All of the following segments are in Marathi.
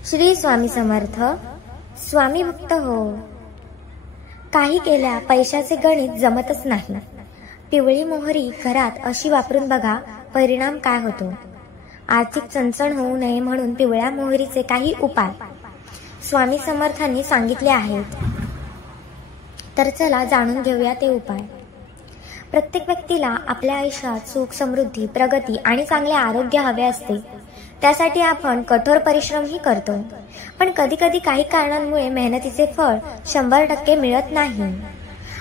श्री स्वामी समर्थ. स्वामी भक्त हो. काही केल्या पैशाचे गणित जमतच नाही. पिवळी मोहरी घरात अशी वापरून बघा, परिणाम काय होतो. आर्थिक चणचण होऊ नये म्हणून पिवळ्या मोहरीचे काही उपाय स्वामी समर्थांनी सांगितले आहेत. तर चला जाणून घेऊया ते उपाय. प्रत्येक व्यक्तीला आपल्या आयुष्यात सुख, समृद्धी, प्रगती आणि चांगले आरोग्य हवे असते. त्यासाठी आपण कठोर परिश्रमही करतो, पण कधी कधी काही कारणांमुळे मेहनतीचे फळ 100% मिळत नाही.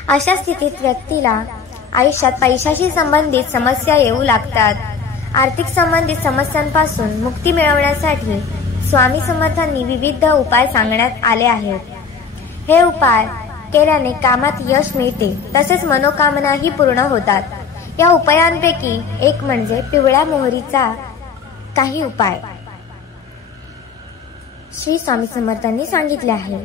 अशा स्थितीत व्यक्तीला आयुष्यात पैशाशी संबंधित समस्या येऊ लागतात. आर्थिक संबंधित समस्यांपासून मुक्ती मिळवण्यासाठी स्वामी समर्थांनी विविध उपाय सांगण्यात आले आहेत. हे उपाय केल्याने कामात यश मिळते, तसेच मनोकामनाही पूर्ण होतात. या उपायांपैकी एक म्हणजे पिवळ्या मोहरीचा काही उपाय श्री स्वामी समर्थांनी सांगितले आहे.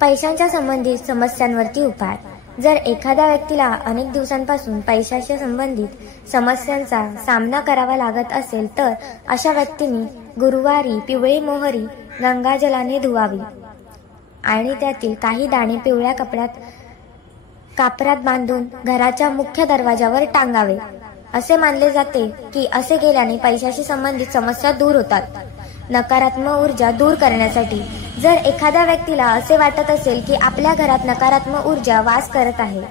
पैशांच्या संबंधित समस्यांवरती उपाय. जर एखाद्या व्यक्तीला अनेक दिवसांपासून पैशाशी संबंधित समस्यांचा सामना करावा लागत असेल, तर अशा व्यक्तीने गुरुवारी पिवळी मोहरी गंगाजलाने धुवावी आणि त्यातील काही दाणे पिवळ्या कापरात बांधून घराच्या मुख्य दरवाजावर टांगावे. असे मानले जाते की असे केल्याने पैशाशी संबंधित समस्या दूर होतात. नकारात्मक ऊर्जा दूर करण्यासाठी जर एखाद्या व्यक्तीला असे वाटत असेल की आपल्या घरात नकारात्मक ऊर्जा वास करत आहे,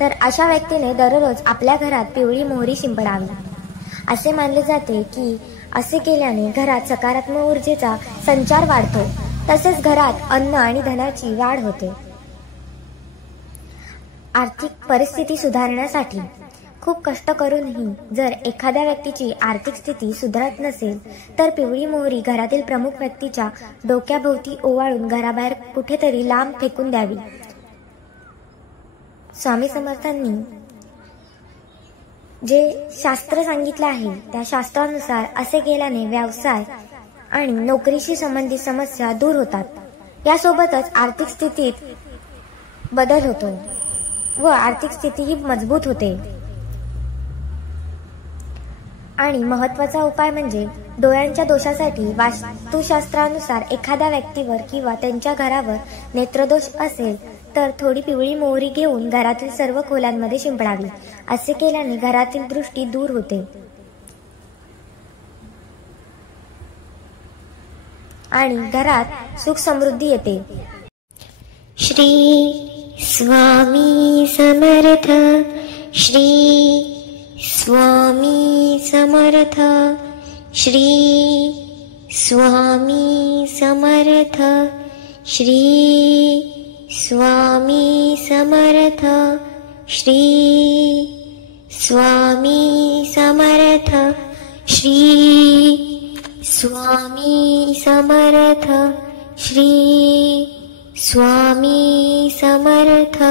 तर अशा व्यक्तीने दररोज आपल्या घरात पिवळी मोहरी शिंपडावी. असे मानले जाते की असे केल्याने घरात सकारात्मक ऊर्जेचा संचार वाढतो, तसेच घरात अन्न आणि धनाची वाढ होते. आर्थिक परिस्थिती सुधारण्यासाठी खूप कष्ट करूनही जर एखाद्या व्यक्तीची आर्थिक स्थिती सुधारत नसेल, तर पिवळी मोहरी घरातील प्रमुख व्यक्तीच्या डोक्याभोवती ओवाळून घराबाहेर कुठेतरी लांब फेकून द्यावी. स्वामी समर्थांनी जे शास्त्र सांगितले आहे त्या शास्त्रानुसार असे केल्याने व्यवसाय आणि नोकरीशी संबंधित समस्या दूर होतात. यासोबतच आर्थिक स्थितीत बदल होतो व आर्थिक स्थितीही मजबूत होते. आणि महत्त्वाचा उपाय म्हणजे डोळ्यांच्या दोषासाठी वास्तुशास्त्रानुसार एखाद्या व्यक्तीवर किंवा त्यांच्या घरावर नेत्रदोष असेल तर थोडी पिवळी मोहरी घेऊन घरातील सर्व खोल्यांमध्ये शिंपडावी. असे केल्याने घरातील दृष्टी दूर होते आणि घरात सुख समृद्धी येते. श्री स्वामी समर्थ. श्री स्वामी समर्थ. श्री स्वामी समर्थ. श्री स्वामी समर्थ. श्री स्वामी समर्थ. श्री स्वामी समर्थ. श्री स्वामी समर्थ.